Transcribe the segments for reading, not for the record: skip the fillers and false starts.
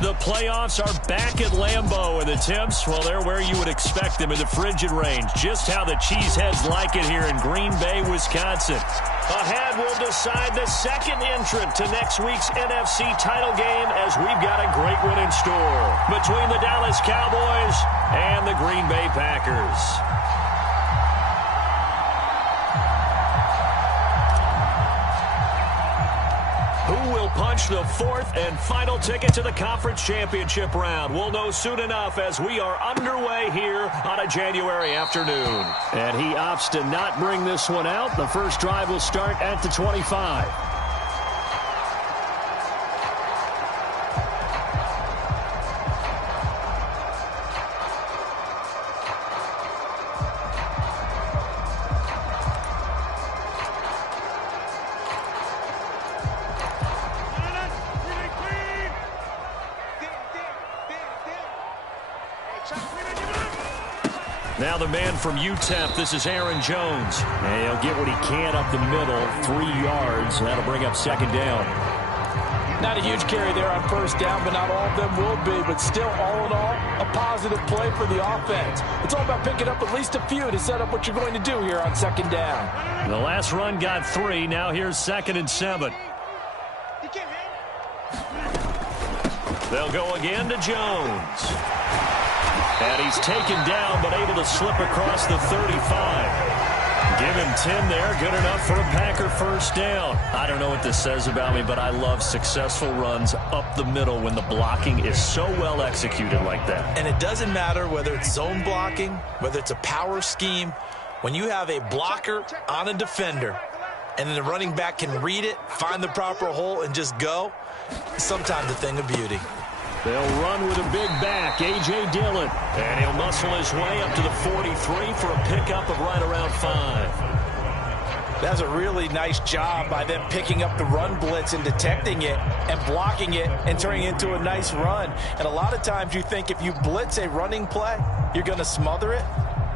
The playoffs are back at Lambeau, and the temps, well, they're where you would expect them in the frigid range. Just how the Cheeseheads like it here in Green Bay, Wisconsin. Ahead, we'll decide the second entrant to next week's NFC title game as we've got a great one in store between the Dallas Cowboys and the Green Bay Packers. Who will punch the fourth and final ticket to the conference championship round? We'll know soon enough as we are underway here on a January afternoon. And he opts to not bring this one out. The first drive will start at the 25. Now the man from UTEP, this is Aaron Jones. And he'll get what he can up the middle, 3 yards. That'll bring up second down. Not a huge carry there on first down, but not all of them will be. But still, all in all, a positive play for the offense. It's all about picking up at least a few to set up what you're going to do here on second down. The last run got 3. Now here's 2nd and 7. They'll go again to Jones. And he's taken down, but able to slip across the 35. Give him 10 there. Good enough for a Packer first down. I don't know what this says about me, but I love successful runs up the middle when the blocking is so well executed like that. And it doesn't matter whether it's zone blocking, whether it's a power scheme. When you have a blocker on a defender, and then the running back can read it, find the proper hole, and just go, it's sometimes a thing of beauty. They'll run with a big back, A.J. Dillon. And he'll muscle his way up to the 43 for a pickup of right around 5. That's a really nice job by them picking up the run blitz and detecting it and blocking it and turning it into a nice run. And a lot of times you think if you blitz a running play, you're going to smother it.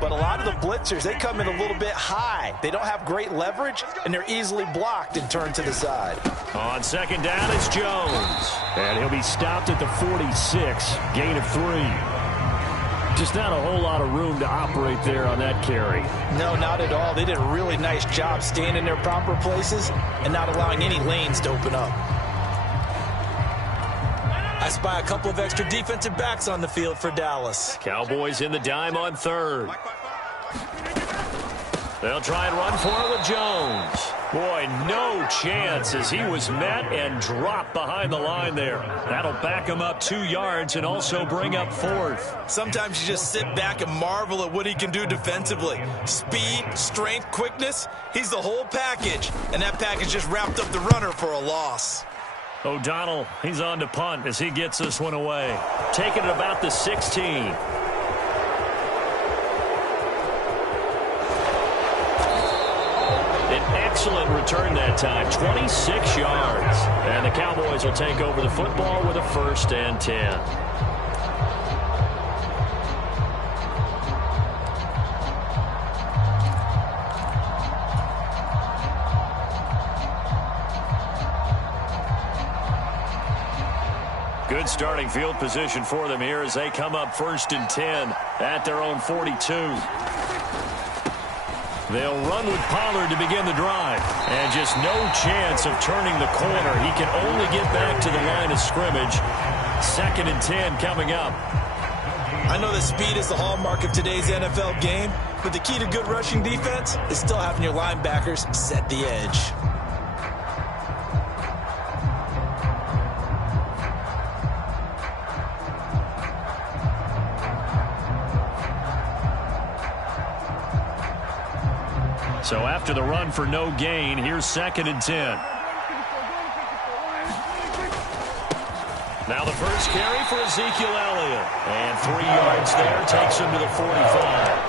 But a lot of the blitzers, they come in a little bit high. They don't have great leverage, and they're easily blocked and turned to the side. On second down, it's Jones. And he'll be stopped at the 46, gain of 3. Just not a whole lot of room to operate there on that carry. No, not at all. They did a really nice job staying in their proper places and not allowing any lanes to open up. I spy a couple of extra defensive backs on the field for Dallas. Cowboys in the dime on 3rd. They'll try and run for it with Jones. Boy, no chance as he was met and dropped behind the line there. That'll back him up 2 yards and also bring up 4th. Sometimes you just sit back and marvel at what he can do defensively. Speed, strength, quickness, he's the whole package. And that package just wrapped up the runner for a loss. O'Donnell, he's on to punt as he gets this one away. Taking it about the 16. Excellent return that time, 26 yards. And the Cowboys will take over the football with a 1st and 10. Good starting field position for them here as they come up 1st and 10 at their own 42. They'll run with Pollard to begin the drive. And just no chance of turning the corner. He can only get back to the line of scrimmage. 2nd and 10 coming up. I know that speed is the hallmark of today's NFL game, but the key to good rushing defense is still having your linebackers set the edge. So after the run for no gain, here's 2nd and 10. Now the first carry for Ezekiel Elliott. And 3 yards there takes him to the 45.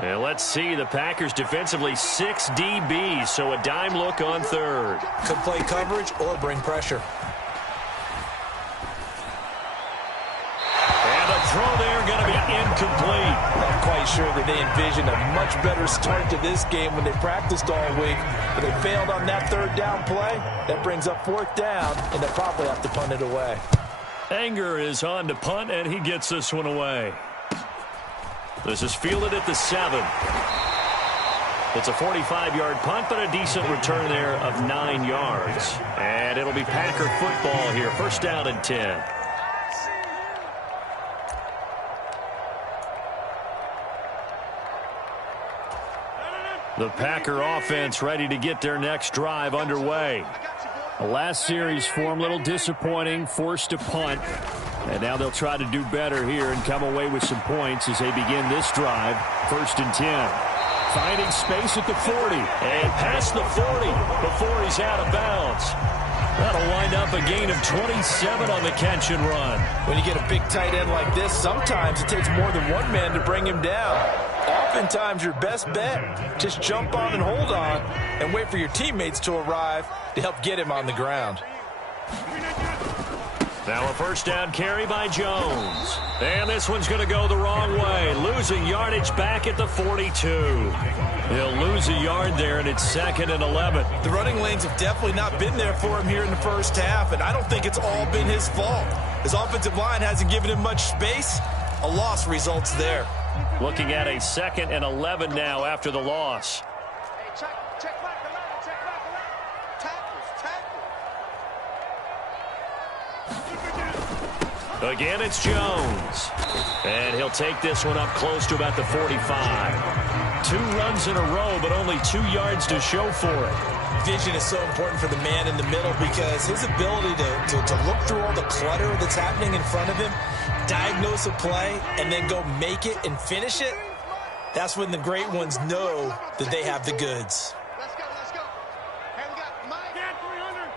And let's see, the Packers defensively 6 DBs, so a dime look on 3rd. Could play coverage or bring pressure. And the throw there going to be incomplete. I'm quite sure that they envisioned a much better start to this game when they practiced all week, but they failed on that third down play. That brings up fourth down, and they'll probably have to punt it away. Anger is on to punt, and he gets this one away. This is fielded at the 7. It's a 45-yard punt, but a decent return there of 9 yards. And it'll be Packer football here. First down and 10. The Packer offense ready to get their next drive underway. The last series for them, a little disappointing, forced to punt. And now they'll try to do better here and come away with some points as they begin this drive. First and 10. Finding space at the 40. And past the 40 before he's out of bounds. That'll wind up a gain of 27 on the catch and run. When you get a big tight end like this, sometimes it takes more than one man to bring him down. Oftentimes, your best bet, just jump on and hold on and wait for your teammates to arrive to help get him on the ground. Now a first down carry by Jones. And this one's going to go the wrong way. Losing yardage back at the 42. He'll lose a yard there, and it's 2nd and 11. The running lanes have definitely not been there for him here in the first half, and I don't think it's all been his fault. His offensive line hasn't given him much space. A loss results there. Looking at a 2nd and 11 now after the loss. Again, it's Jones. And he'll take this one up close to about the 45. 2 runs in a row, but only 2 yards to show for it. Vision is so important for the man in the middle because his ability to look through all the clutter that's happening in front of him, diagnose a play, and then go make it and finish it, that's when the great ones know that they have the goods. Let's go. Hey, we got Mike. Get 300.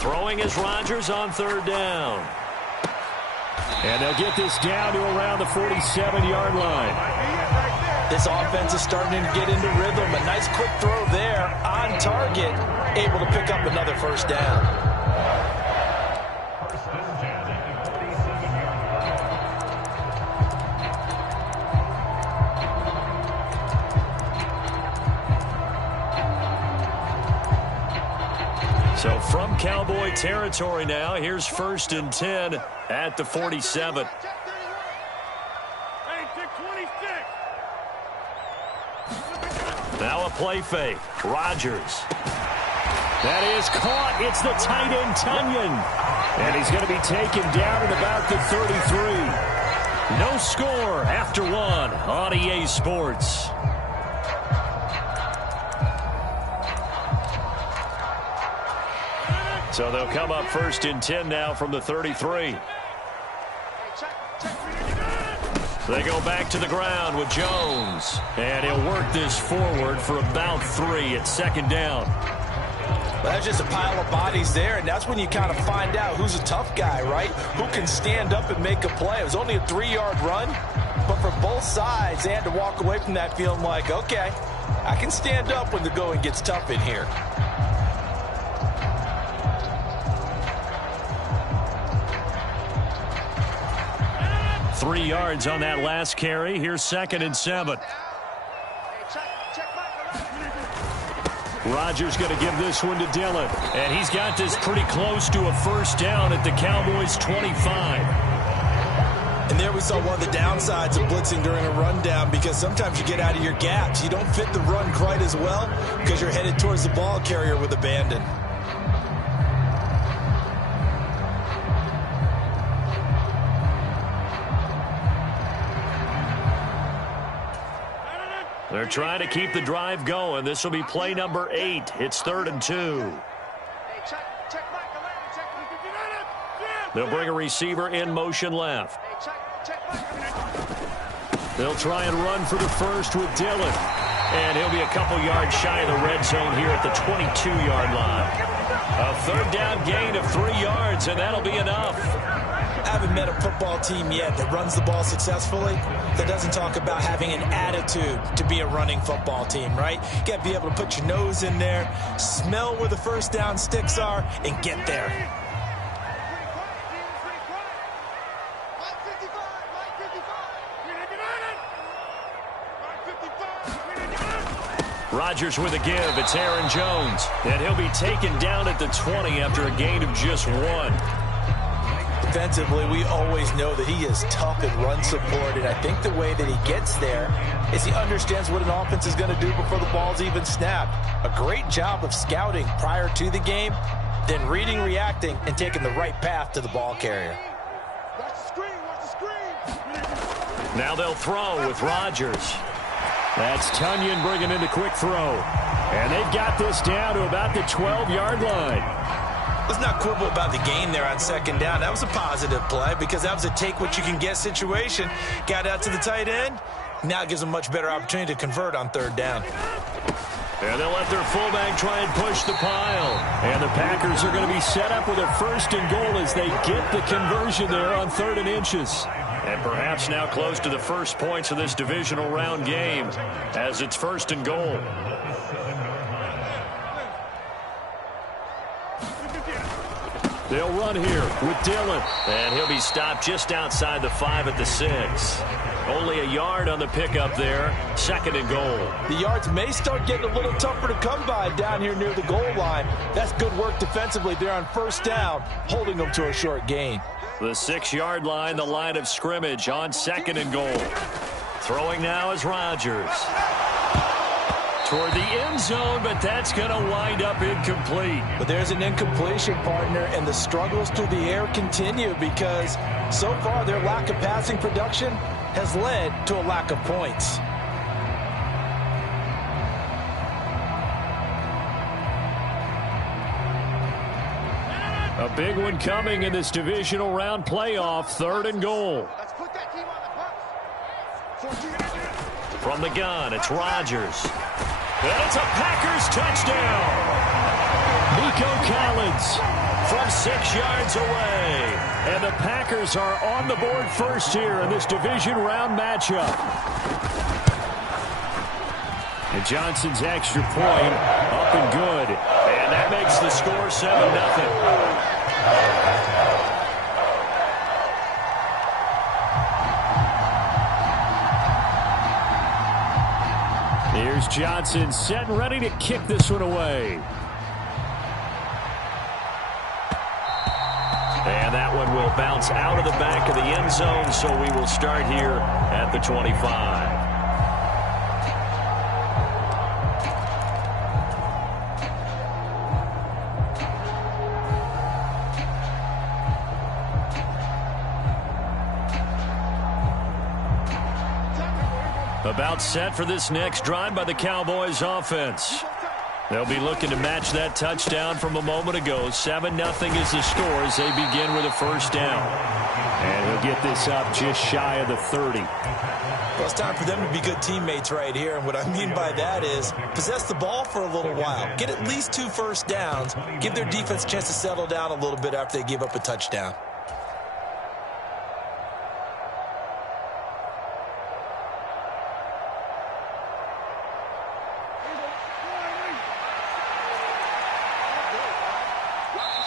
Throwing is Rodgers on 3rd down. And they'll get this down to around the 47-yard line. This offense is starting to get into rhythm. A nice quick throw there on target, able to pick up another first down. So from Cowboy territory now, here's 1st and 10 at the 47. Now a play fake. Rodgers. That is caught. It's the tight end, Tunyon. And he's going to be taken down at about the 33. No score after 1 on EA Sports. So they'll come up 1st and 10 now from the 33. They go back to the ground with Jones. And he'll work this forward for about 3 at 2nd down. Well, that's just a pile of bodies there, and that's when you kind of find out who's a tough guy, right? Who can stand up and make a play. It was only a 3-yard run, but for both sides, they had to walk away from that feeling like, okay, I can stand up when the going gets tough in here. Three yards on that last carry. Here's 2nd and 7. Rodgers going to give this one to Dillon. And he's got this pretty close to a first down at the Cowboys' 25. And there we saw one of the downsides of blitzing during a rundown, because sometimes you get out of your gaps. You don't fit the run quite as well because you're headed towards the ball carrier with abandon. They're trying to keep the drive going. This will be play number 8. It's 3rd and 2. They'll bring a receiver in motion left. They'll try and run for the first with Dillon. And he'll be a couple yards shy of the red zone here at the 22-yard line. A 3rd down gain of 3 yards, and that'll be enough. I haven't met a football team yet that runs the ball successfully that doesn't talk about having an attitude to be a running football team, right? You got to be able to put your nose in there, smell where the first down sticks are, and get there. Rodgers with a give. It's Aaron Jones. And he'll be taken down at the 20 after a gain of just 1. Defensively, we always know that he is tough in run support, and I think the way that he gets there is he understands what an offense is going to do before the ball's even snapped. A great job of scouting prior to the game, then reading, reacting, and taking the right path to the ball carrier. Watch the screen, watch the screen. Now they'll throw with Rodgers. That's Tunyon bringing in the quick throw. And they've got this down to about the 12-yard line. Let's not quibble about the gain there on second down. That was a positive play because that was a take-what-you-can-get situation. Got out to the tight end. Now it gives them a much better opportunity to convert on third down. And they'll let their fullback try and push the pile. And the Packers are going to be set up with a 1st and goal as they get the conversion there on 3rd and inches. And perhaps now close to the first points of this divisional round game as it's 1st and goal. They'll run here with Dillon. And he'll be stopped just outside the 5 at the 6. Only a yard on the pickup there. 2nd and goal. The yards may start getting a little tougher to come by down here near the goal line. That's good work defensively there on 1st down, holding them to a short gain. The 6-yard line, the line of scrimmage on 2nd and goal. Throwing now is Rodgers. Toward the end zone, but that's going to wind up incomplete. But there's an incompletion, partner, and the struggles through the air continue because so far their lack of passing production has led to a lack of points. A big one coming in this divisional round playoff, 3rd and goal. Let's put that team on the bus. From the gun, it's Rodgers. And it's a Packers touchdown. Nico Collins from 6 yards away. And the Packers are on the board first here in this division round matchup. And Johnson's extra point up and good. And that makes the score 7-0. Here's Johnson set and ready to kick this one away. And that one will bounce out of the back of the end zone, so we will start here at the 25. About set for this next drive by the Cowboys offense. They'll be looking to match that touchdown from a moment ago. 7-0 is the score as they begin with a 1st down. And he'll get this up just shy of the 30. Well, it's time for them to be good teammates right here. And what I mean by that is possess the ball for a little while. Get at least 2 first downs. Give their defense a chance to settle down a little bit after they give up a touchdown.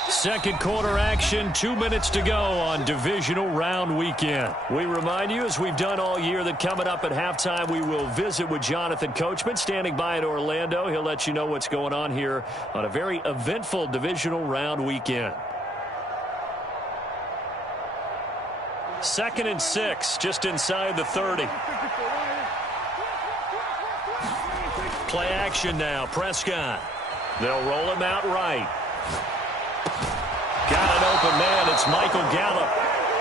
Second quarter action, 2 minutes to go on divisional round weekend. We remind you, as we've done all year, that coming up at halftime, we will visit with Jonathan Coachman, standing by in Orlando. He'll let you know what's going on here on a very eventful divisional round weekend. 2nd and 6, just inside the 30. Play action now, Prescott. They'll roll him out right. Got an open man. It's Michael Gallup.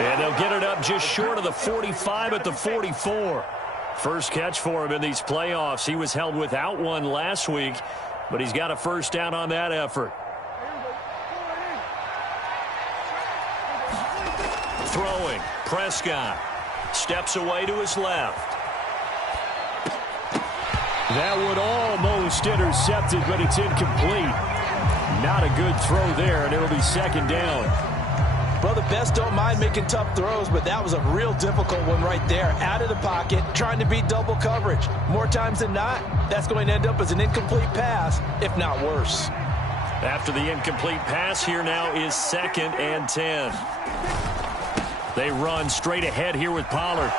And they'll get it up just short of the 45 at the 44. First catch for him in these playoffs. He was held without one last week, but he's got a 1st down on that effort. Throwing. Prescott steps away to his left. That one almost intercepted, but it's incomplete. Not a good throw there, and it'll be 2nd down. Well, the best don't mind making tough throws, but that was a real difficult one right there. Out of the pocket, trying to beat double coverage. More times than not, that's going to end up as an incomplete pass, if not worse. After the incomplete pass, here now is 2nd and 10. They run straight ahead here with Pollard.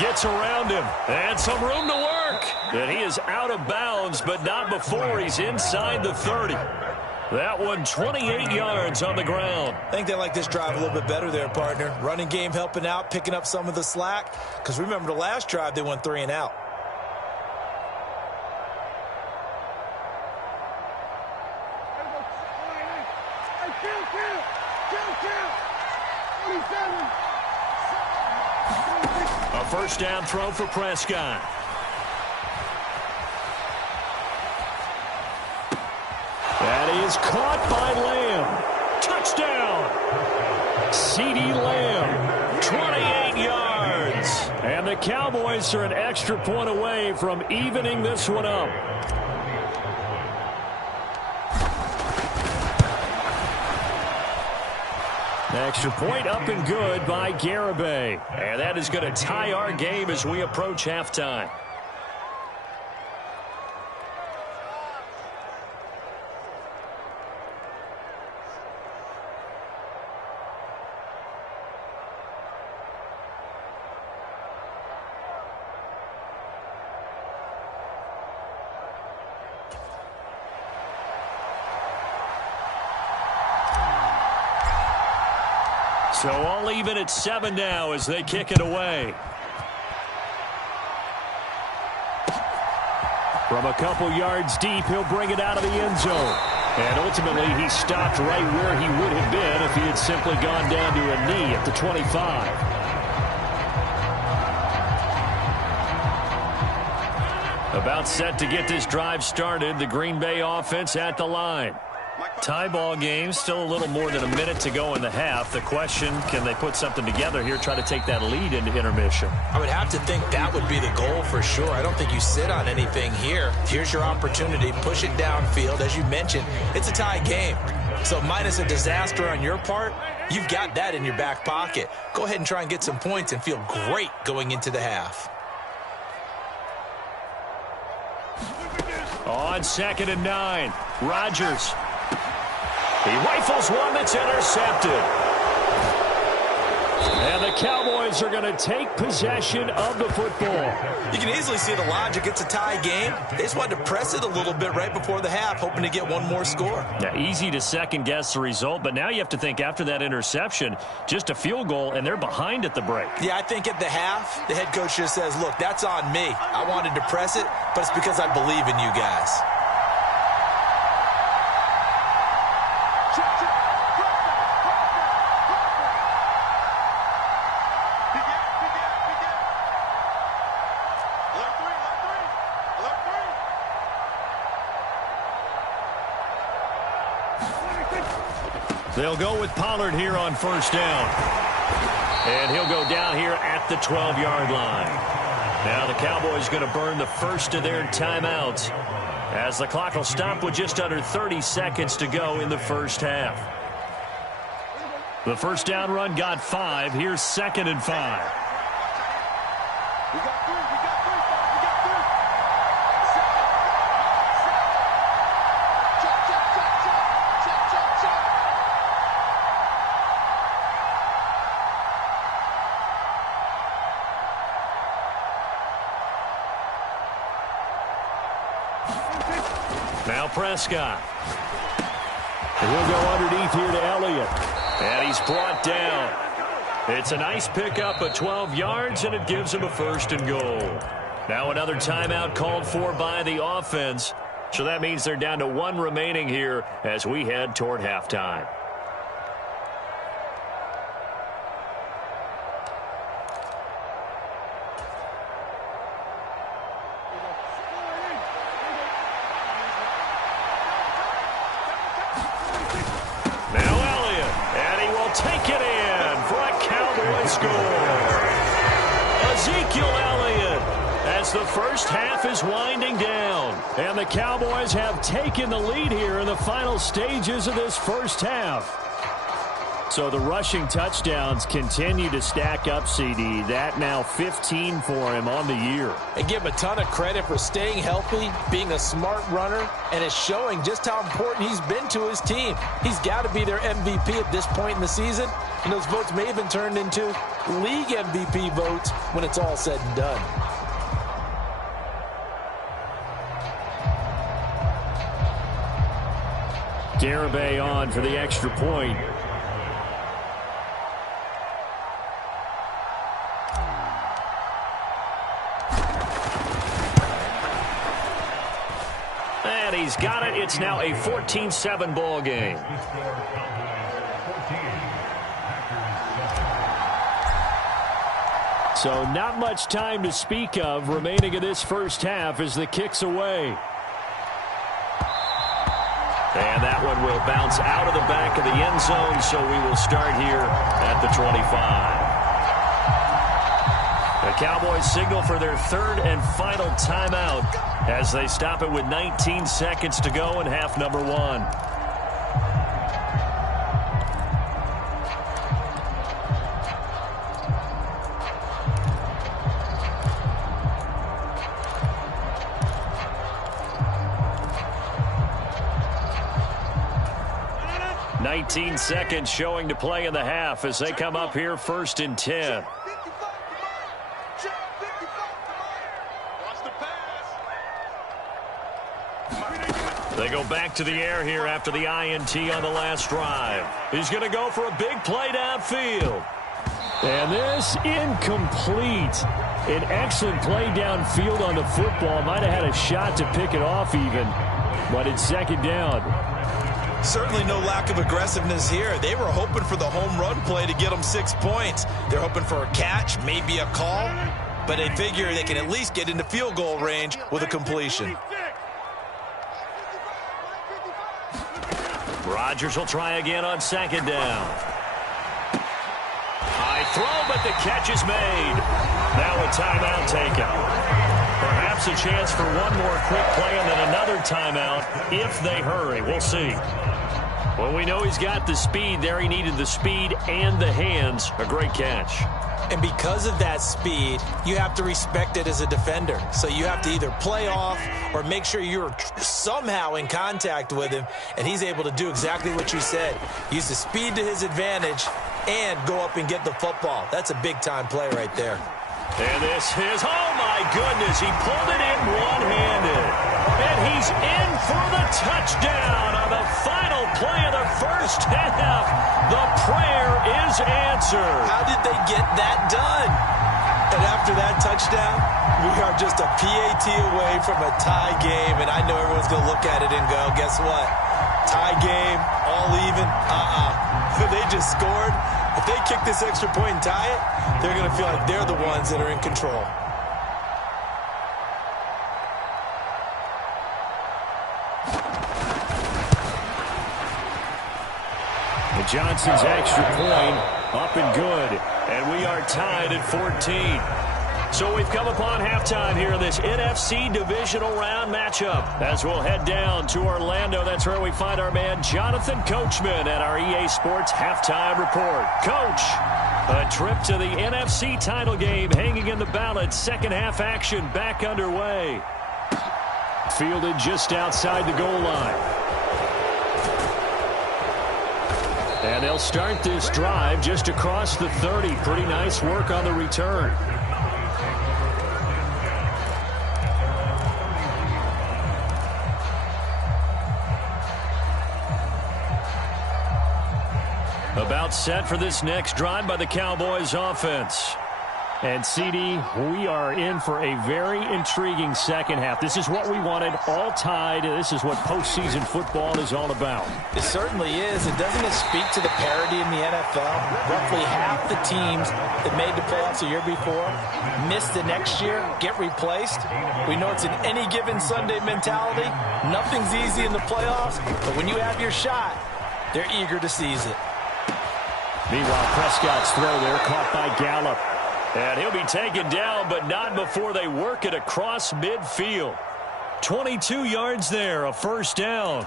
Gets around him, and some room to work. mark. And he is out of bounds, but not before he's inside the 30. That one 28 yards on the ground. I think they like this drive a little bit better there, partner. Running game helping out, picking up some of the slack. Because remember the last drive, they went 3 and out. A first down throw for Prescott. That is caught by Lamb. Touchdown. CeeDee Lamb, 28 yards. And the Cowboys are an extra point away from evening this one up. Extra point up and good by Garibay. And that is going to tie our game as we approach halftime. So all even at 7 now as they kick it away. From a couple yards deep, he'll bring it out of the end zone. And ultimately, he stopped right where he would have been if he had simply gone down to a knee at the 25. About set to get this drive started, the Green Bay offense at the line. Tie ball game, still a little more than a minute to go in the half. The question, can they put something together here, try to take that lead into intermission? I would have to think that would be the goal for sure. I don't think you sit on anything here. Here's your opportunity. Push it downfield. As you mentioned, it's a tie game. So minus a disaster on your part, you've got that in your back pocket. Go ahead and try and get some points and feel great going into the half. On 2nd and 9, Rodgers. He rifles one that's intercepted. And the Cowboys are going to take possession of the football. You can easily see the logic. It's a tie game. They just wanted to press it a little bit right before the half, hoping to get one more score. Now, easy to second-guess the result, but now you have to think after that interception, just a field goal, and they're behind at the break. Yeah, I think at the half, the head coach just says, look, that's on me. I wanted to press it, but it's because I believe in you guys. They'll go with Pollard here on first down. And he'll go down here at the 12-yard line. Now the Cowboys going to burn the first of their timeouts as the clock will stop with just under 30 seconds to go in the first half. The first down run got 5. Here's 2nd and 5. Now Prescott. And he'll go underneath here to Elliott. And he's brought down. It's a nice pickup of 12 yards, and it gives him a 1st and goal. Now another timeout called for by the offense. So that means they're down to 1 remaining here as we head toward halftime. The first half is winding down, and the Cowboys have taken the lead here in the final stages of this first half. So the rushing touchdowns continue to stack up, CD. That now 15 for him on the year. And give him a ton of credit for staying healthy, being a smart runner, and it's showing just how important he's been to his team. He's got to be their MVP at this point in the season, and those votes may have been turned into league MVP votes when it's all said and done. Garibay on for the extra point. And he's got it. It's now a 14-7 ball game. So not much time to speak of remaining in this first half as the kick's away. And that one will bounce out of the back of the end zone, so we will start here at the 25. The Cowboys signal for their third and final timeout as they stop it with 19 seconds to go in half number one. Seconds showing to play in the half as they come up here 1st and 10. They go back to the air here after the INT on the last drive. He's going to go for a big play downfield. And this incomplete. An excellent play downfield on the football. Might have had a shot to pick it off even, but it's second down. Certainly no lack of aggressiveness here. They were hoping for the home run play to get them 6 points. They're hoping for a catch, maybe a call, but they figure they can at least get into field goal range with a completion. Rodgers will try again on second down. High throw, but the catch is made. Now a timeout taken. Perhaps a chance for one more quick play and then another timeout if they hurry. We'll see. Well, we know he's got the speed there. He needed the speed and the hands. A great catch. And because of that speed, you have to respect it as a defender. So you have to either play off or make sure you're somehow in contact with him, and he's able to do exactly what you said. Use the speed to his advantage and go up and get the football. That's a big-time play right there. And this is, oh my goodness, he pulled it in one-handed. And he's in for the touchdown on the final play of the first half. The prayer is answered. How did they get that done? And after that touchdown, we are just a PAT away from a tie game. And I know everyone's going to look at it and go, guess what? Tie game, all even? They just scored. If they kick this extra point and tie it, they're going to feel like they're the ones that are in control. And Johnson's extra point up and good. And we are tied at 14. So we've come upon halftime here in this NFC divisional round matchup. As we'll head down to Orlando, that's where we find our man Jonathan Coachman at our EA Sports Halftime Report. Coach, a trip to the NFC title game hanging in the balance. Second half action back underway. Fielded just outside the goal line. And they'll start this drive just across the 30. Pretty nice work on the return. About set for this next drive by the Cowboys offense. And CD, we are in for a very intriguing second half. This is what we wanted, all tied. This is what postseason football is all about. It certainly is. And doesn't it speak to the parity in the NFL? Roughly half the teams that made the playoffs a year before miss the next year, get replaced. We know it's an any given Sunday mentality. Nothing's easy in the playoffs, but when you have your shot, they're eager to seize it. Meanwhile, Prescott's throw there caught by Gallup. And he'll be taken down, but not before they work it across midfield. 22 yards there, a first down.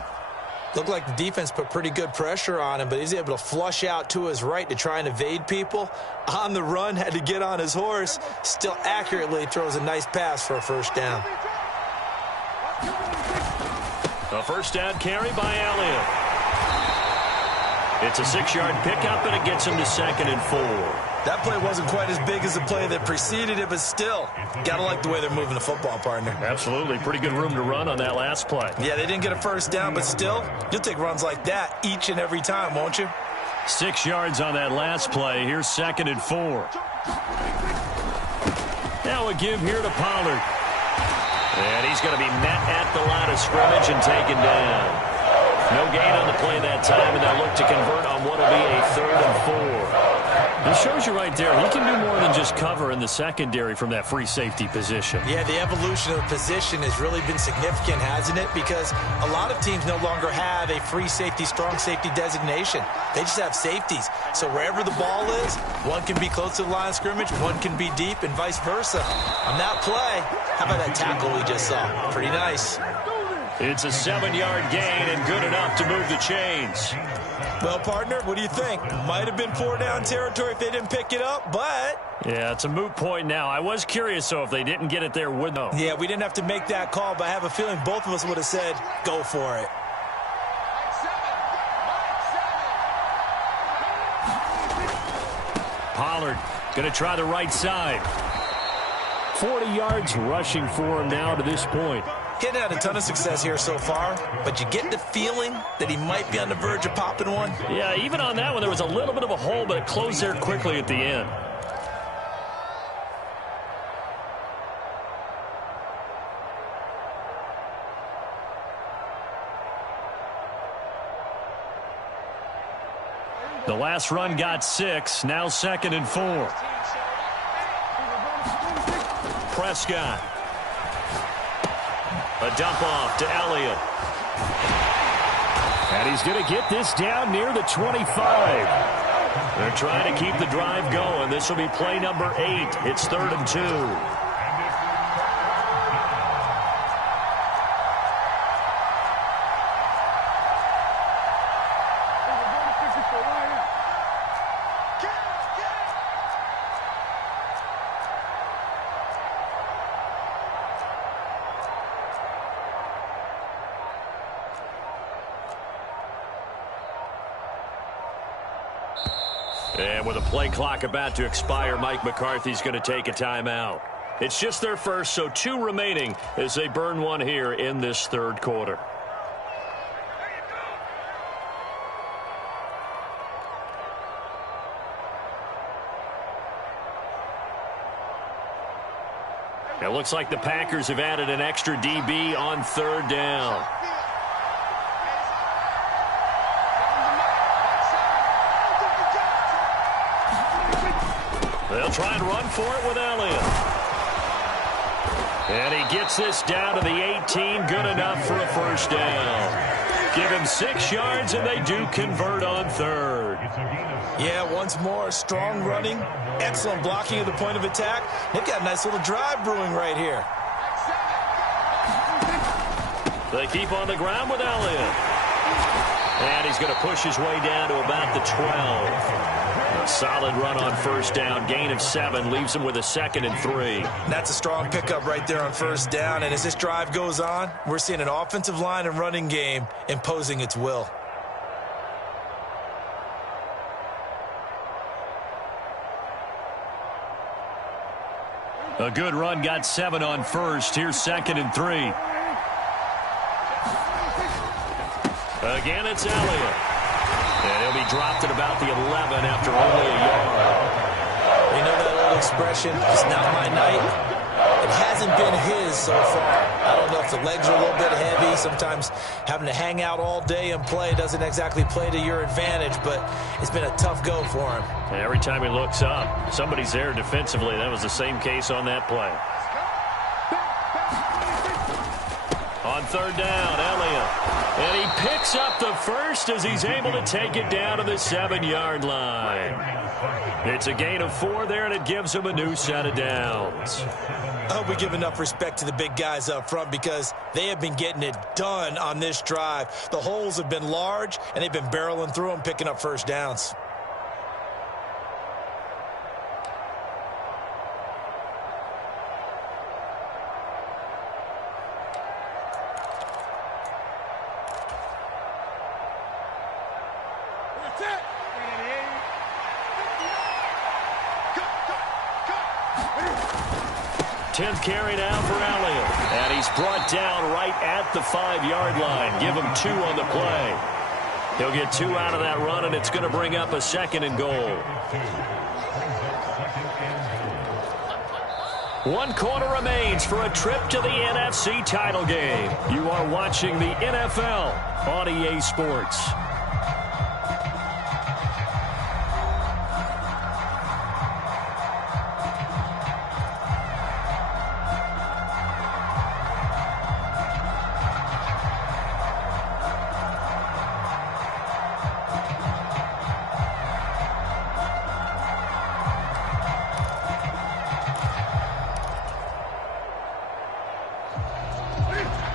Looked like the defense put pretty good pressure on him, but he's able to flush out to his right to try and evade people. On the run, had to get on his horse. Still accurately throws a nice pass for a first down. A first down carry by Elliott. It's a 6-yard pickup, and it gets him to 2nd and 4. That play wasn't quite as big as the play that preceded it, but still, got to like the way they're moving the football, partner. Absolutely. Pretty good room to run on that last play. Yeah, they didn't get a first down, but still, you'll take runs like that each and every time, won't you? 6 yards on that last play. Here's 2nd and 4. Now a give here to Pollard. And he's going to be met at the line of scrimmage and taken down. No gain on the play that time, and they'll look to convert on what will be a 3rd and 4. It shows you right there, he can do more than just cover in the secondary from that free safety position. Yeah, the evolution of the position has really been significant, hasn't it? Because a lot of teams no longer have a free safety, strong safety designation. They just have safeties. So wherever the ball is, one can be close to the line of scrimmage, one can be deep, and vice versa. On that play, how about that tackle we just saw? Pretty nice. It's a 7-yard gain and good enough to move the chains. Well, partner, what do you think? Might have been 4-down territory if they didn't pick it up, but... Yeah, it's a moot point now. I was curious, though, if they didn't get it there, would they? Yeah, we didn't have to make that call, but I have a feeling both of us would have said, go for it. Pollard going to try the right side. 40 yards rushing for him now to this point. He hadn't had a ton of success here so far, but you get the feeling that he might be on the verge of popping one. Yeah, even on that one, there was a little bit of a hole, but it closed there quickly at the end. The last run got 6, now 2nd and 4. Prescott. A dump off to Elliott. And he's going to get this down near the 25. They're trying to keep the drive going. This will be play number 8. It's 3rd and 2. And with a play clock about to expire, Mike McCarthy's going to take a timeout. It's just their first, so 2 remaining as they burn one here in this 3rd quarter. It looks like the Packers have added an extra DB on 3rd down. They'll try and run for it with Elliott. And he gets this down to the 18, good enough for a 1st down. Give him 6 yards, and they do convert on 3rd. Yeah, once more, strong running, excellent blocking at the point of attack. They've got a nice little drive brewing right here. They keep on the ground with Elliott. And he's going to push his way down to about the 12. A solid run on 1st down. Gain of 7 leaves him with a 2nd and 3. That's a strong pickup right there on 1st down. And as this drive goes on, we're seeing an offensive line and running game imposing its will. A good run got 7 on 1st. Here's 2nd and 3. Again, it's Elliott. And he'll be dropped at about the 11 after only a yard. You know that old expression, it's not my night? It hasn't been his so far. I don't know if the legs are a little bit heavy. Sometimes having to hang out all day and play doesn't exactly play to your advantage, but it's been a tough go for him. And every time he looks up, somebody's there defensively. That was the same case on that play. On 3rd down, Elliott. And he picks up the 1st as he's able to take it down to the 7-yard line. It's a gain of 4 there, and it gives him a new set of downs. I hope we give enough respect to the big guys up front because they have been getting it done on this drive. The holes have been large, and they've been barreling through them, picking up 1st downs. 10th carry now for Elliott. And he's brought down right at the 5-yard line. Give him 2 on the play. He'll get 2 out of that run, and it's going to bring up a 2nd and goal. 1 quarter remains for a trip to the NFC title game. You are watching the NFL on EA Sports.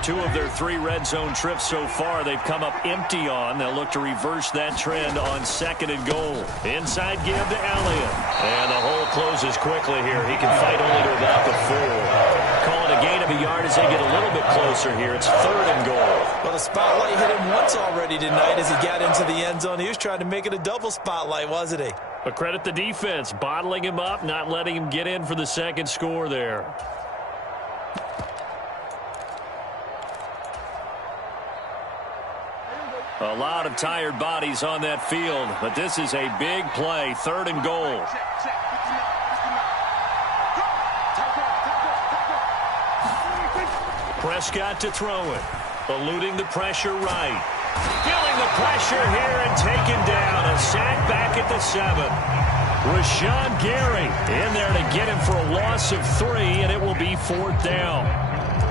Two of their 3 red zone trips so far, they've come up empty on. They'll look to reverse that trend on 2nd and goal. Inside give to Elliott. And the hole closes quickly here. He can fight only to about the 4. Call it a gain of a yard as they get a little bit closer here. It's 3rd and goal. Well, the spotlight hit him once already tonight as he got into the end zone. He was trying to make it a double spotlight, wasn't he? But credit the defense, bottling him up, not letting him get in for the 2nd score there. A lot of tired bodies on that field, but this is a big play, 3rd and goal. Prescott to throw it, eluding the pressure right. Feeling the pressure here and taken down. A sack back at the 7. Rashawn Gary in there to get him for a loss of 3, and it will be 4th down.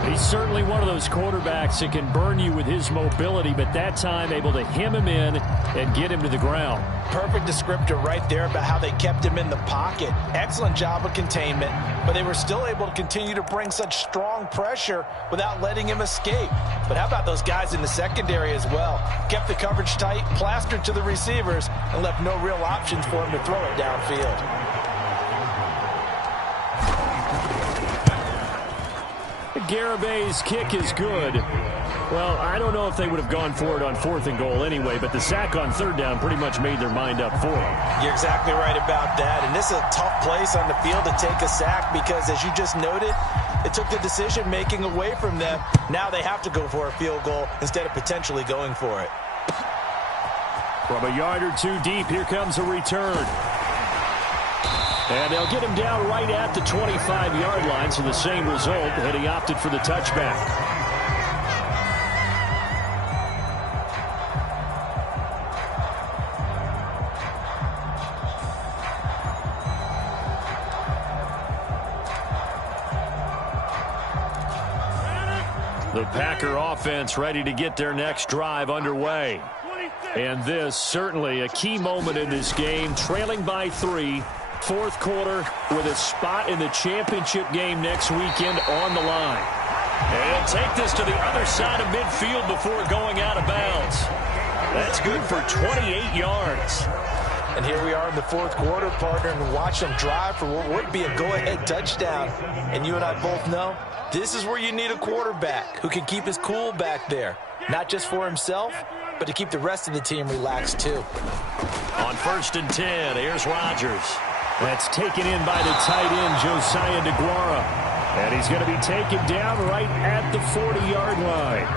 He's certainly one of those quarterbacks that can burn you with his mobility, but that time able to hem him in and get him to the ground. Perfect descriptor right there about how they kept him in the pocket. Excellent job of containment, but they were still able to continue to bring such strong pressure without letting him escape. But how about those guys in the secondary as well? Kept the coverage tight, plastered to the receivers, and left no real options for him to throw it downfield. Garabay's kick is good. Well, I don't know if they would have gone for it on 4th and goal anyway, but the sack on 3rd down pretty much made their mind up for it. You're exactly right about that, and this is a tough place on the field to take a sack because, as you just noted, it took the decision-making away from them. Now they have to go for a field goal instead of potentially going for it. From a yard or 2 deep, here comes a return. And they'll get him down right at the 25-yard line, so the same result, and he opted for the touchback. The Packer offense ready to get their next drive underway. And this certainly a key moment in this game, trailing by 3. 4th quarter with a spot in the championship game next weekend on the line. And he'll take this to the other side of midfield before going out of bounds. That's good for 28 yards. And here we are in the 4th quarter, partner, and watch them drive for what would be a go-ahead touchdown. And you and I both know this is where you need a quarterback who can keep his cool back there. Not just for himself, but to keep the rest of the team relaxed too. On 1st and 10, here's Rodgers. That's taken in by the tight end, Josiah DeGuara. And he's going to be taken down right at the 40-yard line.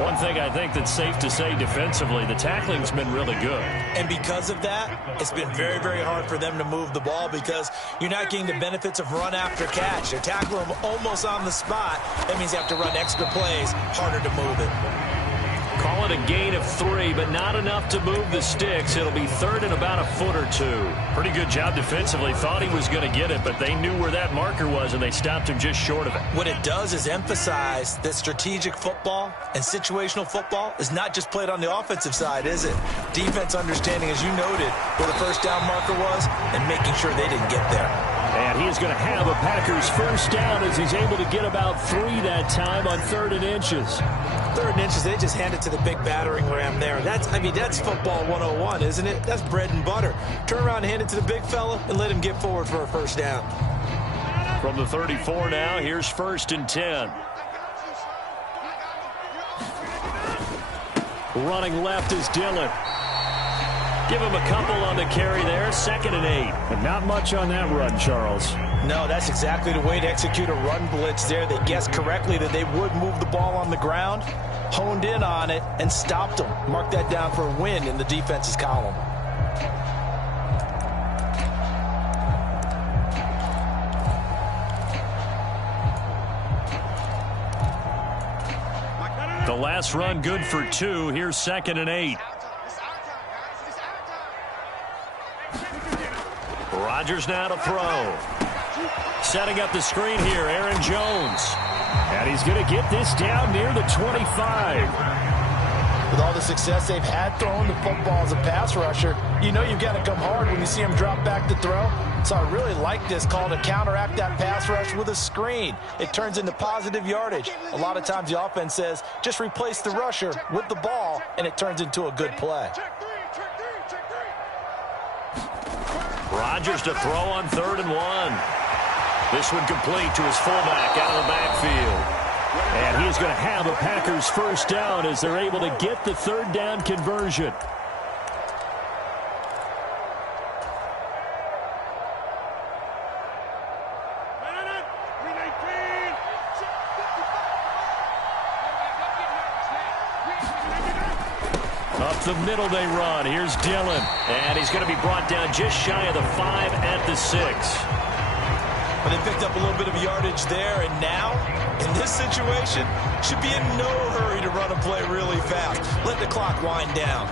One thing I think that's safe to say defensively, the tackling's been really good. And because of that, it's been very, very hard for them to move the ball because you're not getting the benefits of run after catch. They're tackling them almost on the spot. That means you have to run extra plays, harder to move it. Call it a gain of 3, but not enough to move the sticks. It'll be 3rd and about a foot or 2. Pretty good job defensively. Thought he was going to get it, but they knew where that marker was, and they stopped him just short of it. What it does is emphasize that strategic football and situational football is not just played on the offensive side, is it? Defense understanding, as you noted, where the 1st down marker was and making sure they didn't get there. And he is going to have a Packers 1st down as he's able to get about 3 that time on 3rd and inches. 3rd and inches, they just hand it to the big battering ram there. That's football 101, isn't it? That's bread and butter. Turn around and hand it to the big fella and let him get forward for a 1st down. From the 34 now, here's 1st and 10. Running left is Dillon. Give him a couple on the carry there, 2nd and 8. But not much on that run, Charles. No, that's exactly the way to execute a run blitz there. They guessed correctly that they would move the ball on the ground, honed in on it, and stopped them. Mark that down for a win in the defense's column. The last run good for 2. Here's 2nd and 8. Rodgers now to throw. Setting up the screen here, Aaron Jones. And he's going to get this down near the 25. With all the success they've had throwing the football as a pass rusher, you know you've got to come hard when you see him drop back to throw. So I really like this call to counteract that pass rush with a screen. It turns into positive yardage. A lot of times the offense says, just replace the rusher with the ball, and it turns into a good play. Rodgers to throw on 3rd and 1. This one complete to his fullback out of the backfield. And he's going to have a Packers first down as they're able to get the 3rd down conversion. Up the middle they run. Here's Dillon. And he's going to be brought down just shy of the 5 at the 6. But they picked up a little bit of yardage there, and now, in this situation, should be in no hurry to run a play really fast. Let the clock wind down.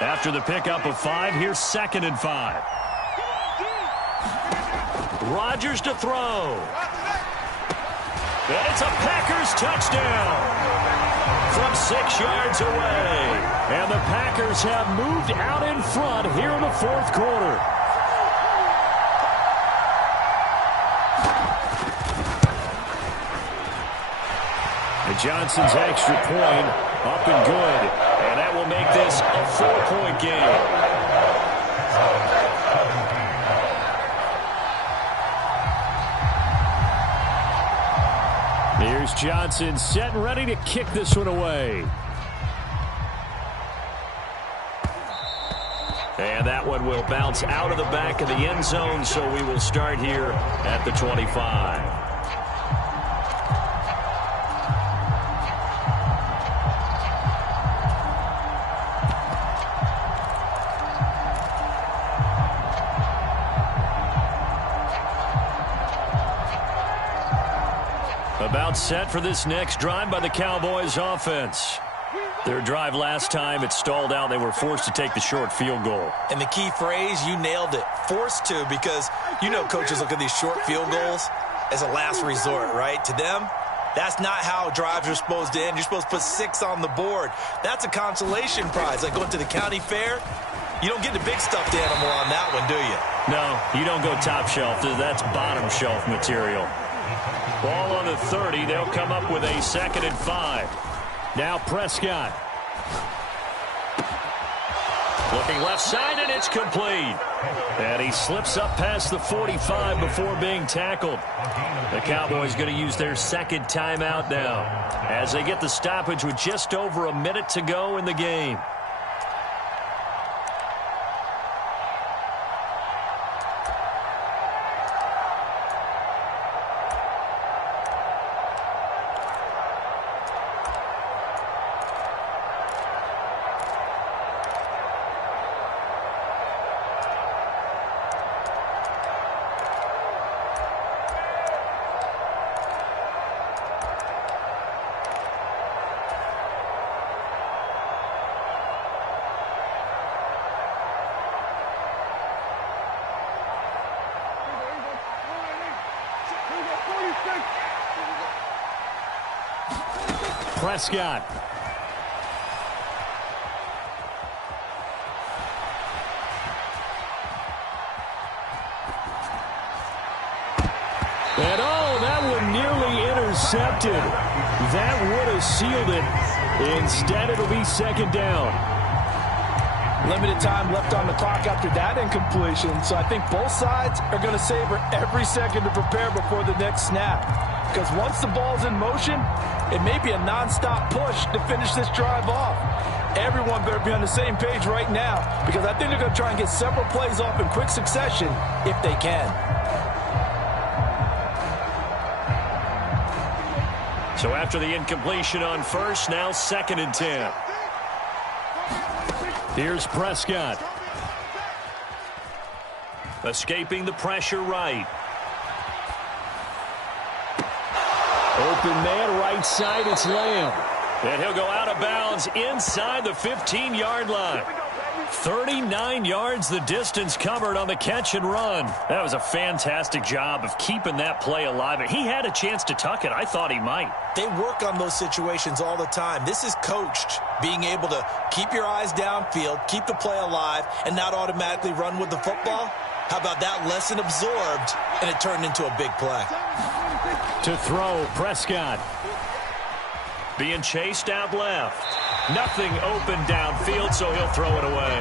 After the pickup of 5, here's 2nd and 5. Rodgers to throw. And it's a Packers touchdown from 6 yards away. And the Packers have moved out in front here in the 4th quarter. And Johnson's extra point up and good. And that will make this a 4-point game. Here's Johnson set and ready to kick this one away. And that one will bounce out of the back of the end zone, so we will start here at the 25. About set for this next drive by the Cowboys offense. Their drive last time, it stalled out. They were forced to take the short field goal. And the key phrase, you nailed it, forced to, because you know coaches look at these short field goals as a last resort, right? To them, that's not how drives are supposed to end. You're supposed to put 6 on the board. That's a consolation prize. Like going to the county fair, you don't get the big stuffed animal on that one, do you? No, you don't go top shelf. That's bottom shelf material. Ball on the 30. They'll come up with a 2nd and 5. Now Prescott. Looking left side, and it's complete. And he slips up past the 45 before being tackled. The Cowboys going to use their 2nd timeout now as they get the stoppage with just over a minute to go in the game. Prescott. And oh, that one nearly intercepted. That would have sealed it. Instead, it'll be 2nd down. Limited time left on the clock after that incompletion, so I think both sides are going to savor every second to prepare before the next snap. because once the ball's in motion, it may be a nonstop push to finish this drive off. Everyone better be on the same page right now, because I think they're going to try and get several plays off in quick succession if they can. So after the incompletion on first, now 2nd and 10. Here's Prescott. Escaping the pressure right. Open man right side, it's Lamb. And he'll go out of bounds inside the 15-yard line. 39 yards the distance covered on the catch and run. That was a fantastic job of keeping that play alive. He had a chance to tuck it. I thought he might. They work on those situations all the time. This is coached, being able to keep your eyes downfield, keep the play alive, and not automatically run with the football. How about that lesson absorbed, and it turned into a big play? To throw, Prescott. Being chased out left. Nothing open downfield, so he'll throw it away.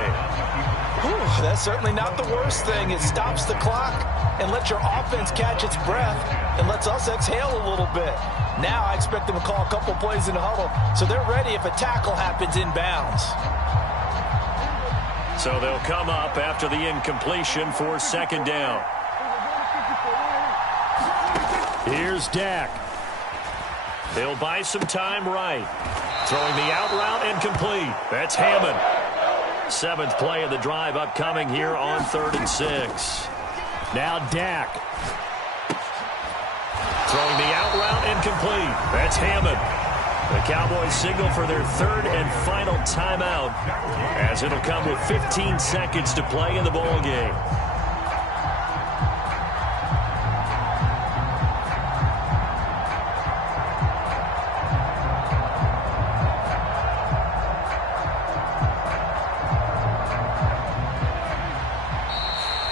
Whew, that's certainly not the worst thing. It stops the clock and lets your offense catch its breath and lets us exhale a little bit. Now I expect them to call a couple plays in the huddle, so they're ready if a tackle happens inbounds. So they'll come up after the incompletion for 2nd down. Here's Dak. They'll buy some time right. Throwing the out route incomplete. That's Hammond. 7th play of the drive upcoming here on 3rd and 6. Now Dak. Throwing the out route incomplete. That's Hammond. The Cowboys signal for their 3rd and final timeout, as it'll come with 15 seconds to play in the ball game.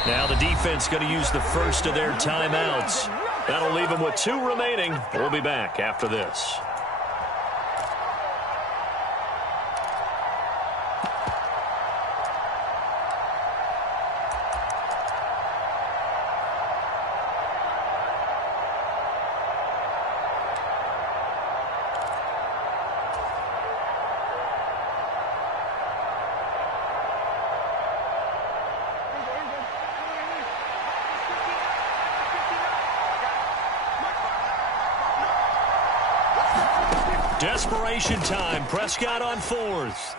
Now the defense going to use the first of their timeouts. That'll leave them with 2 remaining. We'll be back after this. Desperation time. Prescott on 4th.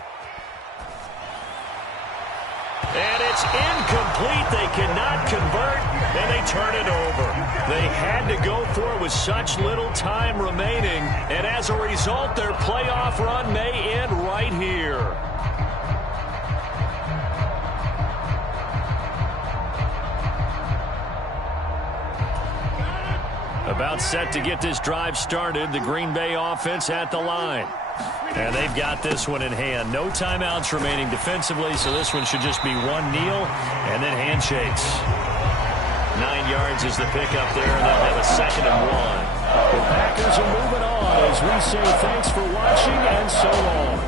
And it's incomplete. They cannot convert, and they turn it over. They had to go for it with such little time remaining, and as a result, their playoff run may end right here. About set to get this drive started, the Green Bay offense at the line. And they've got this one in hand. No timeouts remaining defensively, so this one should just be one kneel and then handshakes. 9 yards is the pickup there, and they'll have a 2nd and 1. The Packers are moving on as we say thanks for watching and so long.